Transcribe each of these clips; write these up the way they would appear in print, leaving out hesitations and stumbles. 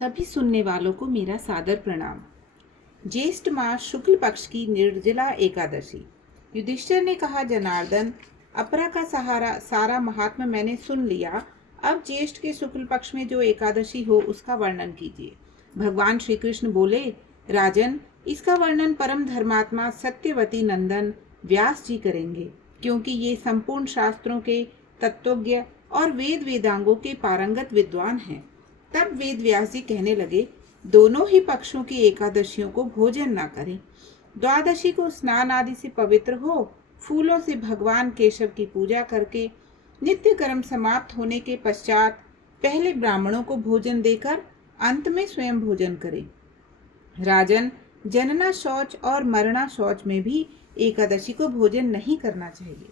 सभी सुनने वालों को मेरा सादर प्रणाम। ज्येष्ठ मास शुक्ल पक्ष की निर्जला एकादशी। युधिष्ठिर ने कहा, जनार्दन, अपरा का सारा महात्मा मैंने सुन लिया। अब ज्येष्ठ के शुक्ल पक्ष में जो एकादशी हो उसका वर्णन कीजिए। भगवान श्री कृष्ण बोले, राजन, इसका वर्णन परम धर्मात्मा सत्यवती नंदन व्यास जी करेंगे, क्योंकि ये संपूर्ण शास्त्रों के तत्वज्ञ और वेद वेदांगों के पारंगत विद्वान हैं। तब वेद व्यास जी कहने लगे, दोनों ही पक्षों की एकादशियों को भोजन ना करें। द्वादशी को स्नान आदि से पवित्र हो, फूलों से भगवान केशव की पूजा करके नित्य कर्म समाप्त होने के पश्चात पहले ब्राह्मणों को भोजन देकर अंत में स्वयं भोजन करें। राजन, जनना शौच और मरना शौच में भी एकादशी को भोजन नहीं करना चाहिए।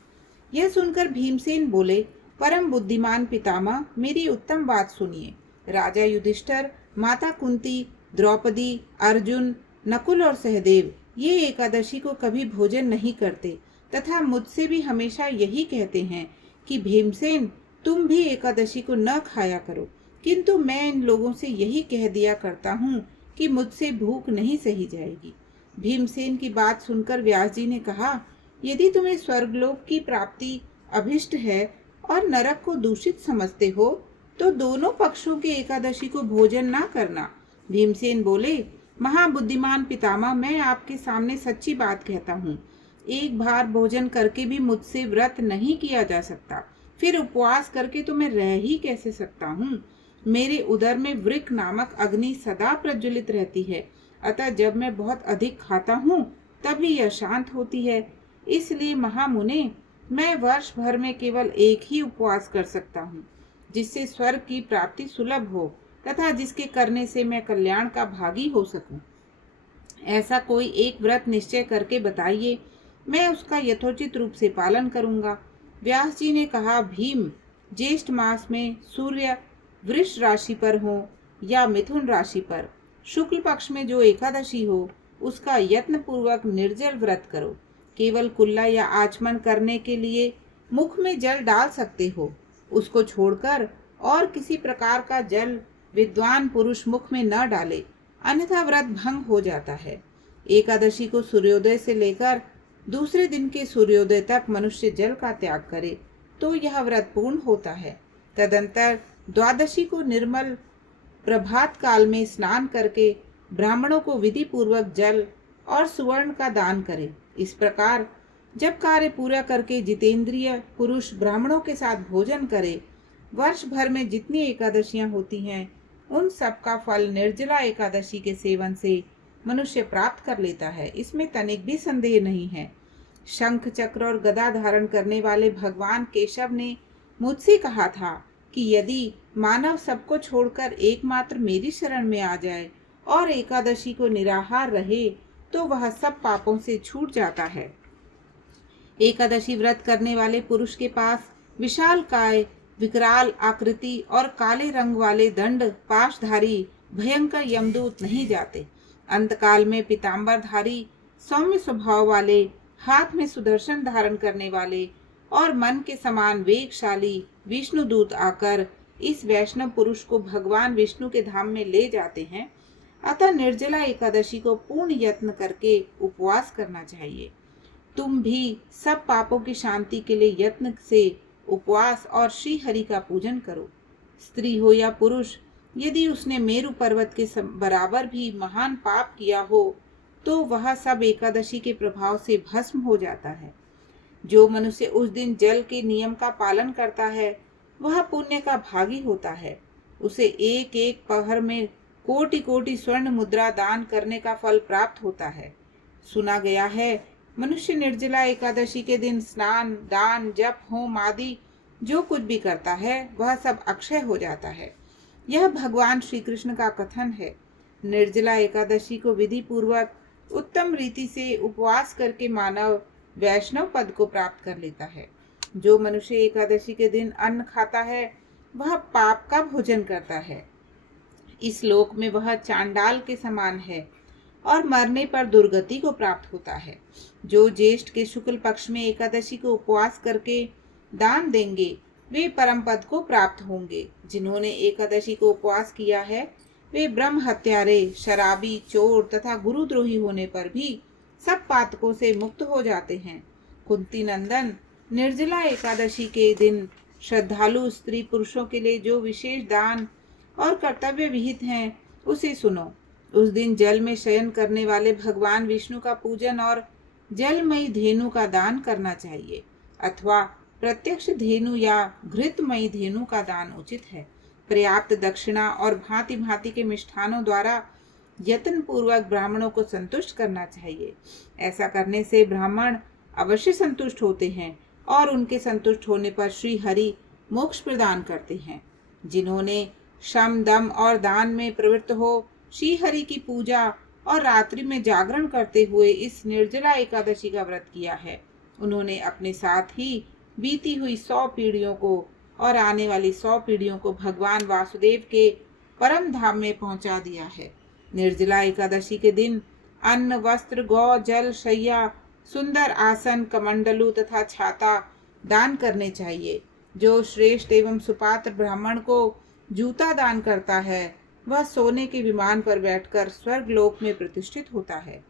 यह सुनकर भीमसेन बोले, परम बुद्धिमान पितामह, मेरी उत्तम बात सुनिए। राजा युधिष्ठिर, माता कुंती, द्रौपदी, अर्जुन, नकुल और सहदेव ये एकादशी को कभी भोजन नहीं करते तथा मुझसे भी हमेशा यही कहते हैं कि भीमसेन, तुम भी एकादशी को न खाया करो। किंतु मैं इन लोगों से यही कह दिया करता हूँ कि मुझसे भूख नहीं सही जाएगी। भीमसेन की बात सुनकर व्यास जी ने कहा, यदि तुम्हें स्वर्गलोक की प्राप्ति अभिष्ट है और नरक को दूषित समझते हो तो दोनों पक्षों के एकादशी को भोजन ना करना। भीमसेन बोले, महाबुद्धिमान पितामह, मैं आपके सामने सच्ची बात कहता हूँ। एक बार भोजन करके भी मुझसे व्रत नहीं किया जा सकता, फिर उपवास करके तो मैं रह ही कैसे सकता हूँ। मेरे उदर में वृक नामक अग्नि सदा प्रज्वलित रहती है, अतः जब मैं बहुत अधिक खाता हूँ तभी यह शांत होती है। इसलिए महामुने, मैं वर्ष भर में केवल एक ही उपवास कर सकता हूँ, जिससे स्वर्ग की प्राप्ति सुलभ हो तथा जिसके करने से मैं कल्याण का भागी हो सकूं। ऐसा कोई एक व्रत निश्चय करके बताइए, मैं उसका यथोचित रूप से पालन करूंगा। व्यास जी ने कहा, भीम, ज्येष्ठ मास में सूर्य वृष राशि पर हो या मिथुन राशि पर शुक्ल पक्ष में जो एकादशी हो उसका यत्न पूर्वक निर्जल व्रत करो। केवल कुल्ला या आचमन करने के लिए मुख में जल डाल सकते हो, उसको छोड़कर और किसी प्रकार का जल विद्वान पुरुष मुख में न डाले, अन्यथा व्रत भंग हो जाता है। एकादशी को सूर्योदय से लेकर दूसरे दिन के सूर्योदय तक मनुष्य जल का त्याग करे तो यह व्रत पूर्ण होता है। तदंतर द्वादशी को निर्मल प्रभात काल में स्नान करके ब्राह्मणों को विधि पूर्वक जल और सुवर्ण का दान करे। इस प्रकार जब कार्य पूरा करके जितेंद्रिय पुरुष ब्राह्मणों के साथ भोजन करे, वर्ष भर में जितनी एकादशियां होती हैं उन सब का फल निर्जला एकादशी के सेवन से मनुष्य प्राप्त कर लेता है, इसमें तनिक भी संदेह नहीं है। शंख चक्र और गदा धारण करने वाले भगवान केशव ने मुझसे कहा था कि यदि मानव सबको छोड़कर एकमात्र मेरी शरण में आ जाए और एकादशी को निराहार रहे तो वह सब पापों से छूट जाता है। एकादशी व्रत करने वाले पुरुष के पास विशाल काय, विकराल आकृति और काले रंग वाले दंड पाशधारी भयंकर यमदूत नहीं जाते। अंतकाल में पीताम्बरधारी सौम्य स्वभाव वाले, हाथ में सुदर्शन धारण करने वाले और मन के समान वेगशाली विष्णुदूत आकर इस वैष्णव पुरुष को भगवान विष्णु के धाम में ले जाते हैं। अतः निर्जला एकादशी को पूर्ण यत्न करके उपवास करना चाहिए। तुम भी सब पापों की शांति के लिए यत्न से उपवास और श्री हरि का पूजन करो। स्त्री हो या पुरुष, यदि उसने मेरु पर्वत के बराबर भी महान पाप किया हो तो वह सब एकादशी के प्रभाव से भस्म हो जाता है। जो मनुष्य उस दिन जल के नियम का पालन करता है वह पुण्य का भागी होता है। उसे एक एक पहर में कोटि कोटि स्वर्ण मुद्रा दान करने का फल प्राप्त होता है। सुना गया है, मनुष्य निर्जला एकादशी के दिन स्नान, दान, जप, होम आदि जो कुछ भी करता है वह सब अक्षय हो जाता है। यह भगवान श्री कृष्ण का कथन है। निर्जला एकादशी को विधि पूर्वक उत्तम रीति से उपवास करके मानव वैष्णव पद को प्राप्त कर लेता है। जो मनुष्य एकादशी के दिन अन्न खाता है वह पाप का भोजन करता है। इस लोक में वह चांडाल के समान है और मरने पर दुर्गति को प्राप्त होता है। जो ज्येष्ठ के शुक्ल पक्ष में एकादशी को उपवास करके दान देंगे वे परम पद को प्राप्त होंगे। जिन्होंने एकादशी को उपवास किया है वे ब्रह्म हत्यारे, शराबी, चोर तथा गुरुद्रोही होने पर भी सब पातकों से मुक्त हो जाते हैं। कुंती नंदन, निर्जला एकादशी के दिन श्रद्धालु स्त्री पुरुषों के लिए जो विशेष दान और कर्तव्य विहित हैं, उसे सुनो। उस दिन जल में शयन करने वाले भगवान विष्णु का पूजन और जलमयी धेनु का दान करना चाहिए, अथवा प्रत्यक्ष धेनु या घृतमयी धेनु का दान उचित है। पर्याप्त दक्षिणा और भांति भांति के मिष्ठानों द्वारा यत्न पूर्वक ब्राह्मणों को संतुष्ट करना चाहिए। ऐसा करने से ब्राह्मण अवश्य संतुष्ट होते हैं और उनके संतुष्ट होने पर श्री हरि मोक्ष प्रदान करते हैं। जिन्होंने शम, दम और दान में प्रवृत्त हो श्री हरि की पूजा और रात्रि में जागरण करते हुए इस निर्जला एकादशी का व्रत किया है, उन्होंने अपने साथ ही बीती हुई 100 पीढ़ियों को और आने वाली 100 पीढ़ियों को भगवान वासुदेव के परम धाम में पहुंचा दिया है। निर्जला एकादशी के दिन अन्न, वस्त्र, गौ, जल, शैया, सुंदर आसन, कमंडलू तथा छाता दान करने चाहिए। जो श्रेष्ठ एवं सुपात्र ब्राह्मण को जूता दान करता है, वह सोने के विमान पर बैठकर स्वर्ग लोक में प्रतिष्ठित होता है।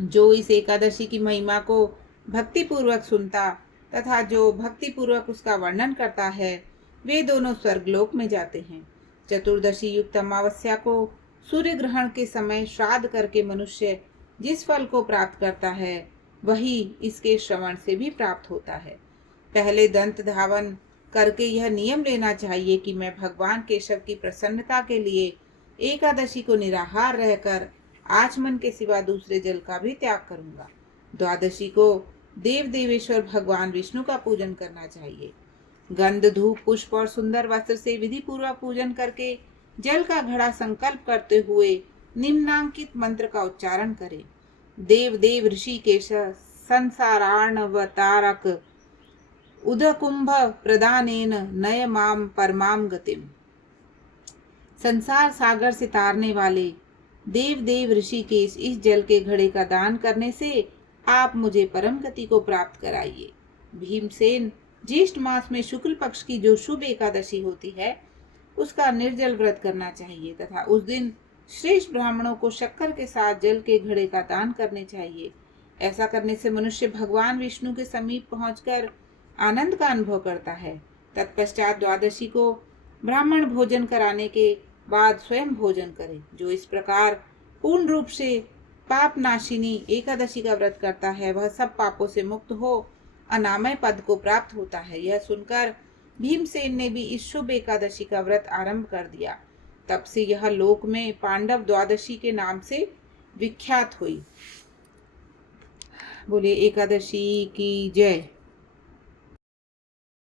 जो इस एकादशी की महिमा को भक्ति पूर्वक सुनता तथा जो भक्ति पूर्वक उसका वर्णन करता है, वे दोनों स्वर्गलोक में जाते हैं। चतुर्दशी युक्त अमावस्या को सूर्य ग्रहण के समय श्राद्ध करके मनुष्य जिस फल को प्राप्त करता है, वही इसके श्रवण से भी प्राप्त होता है। पहले दंत धावन करके यह नियम लेना चाहिए कि मैं भगवान केशव की प्रसन्नता के लिए एकादशी को निराहार रहकर आचमन के सिवा दूसरे जल का भी त्याग करूंगा। द्वादशी को देव देवेश्वर भगवान विष्णु का पूजन करना चाहिए। गंध, धूप, पुष्प और सुंदर वस्त्र से विधि पूर्वक पूजन करके जल का घड़ा संकल्प करते हुए निम्नांकित मंत्र का उच्चारण करें। देव देव ऋषिकेश संसारार्णवतारक उदकुंभ प्रदानेन नय माम परमाम गतिम। संसार सागर से तारने वाले देव देव ऋषिकेश, इस जल के घड़े का दान करने से आप मुझे परम गति को प्राप्त कराइए। भीमसेन, ज्येष्ठ मास में शुक्ल पक्ष की जो शुभ एकादशी होती है, उसका निर्जल व्रत करना चाहिए तथा उस दिन श्रेष्ठ ब्राह्मणों को शक्कर के साथ जल के घड़े का दान करने चाहिए। ऐसा करने से मनुष्य भगवान विष्णु के समीप पहुंचकर आनंद का अनुभव करता है। तत्पश्चात द्वादशी को ब्राह्मण भोजन कराने के बाद स्वयं भोजन करे। जो इस प्रकार पूर्ण रूप से पाप नाशिनी एकादशी का व्रत करता है, वह सब पापों से मुक्त हो अनामय पद को प्राप्त होता है। यह सुनकर भीमसेन ने भी इस शुभ एकादशी का व्रत आरंभ कर दिया। तब से यह लोक में पांडव द्वादशी के नाम से विख्यात हुई। बोले एकादशी की जय।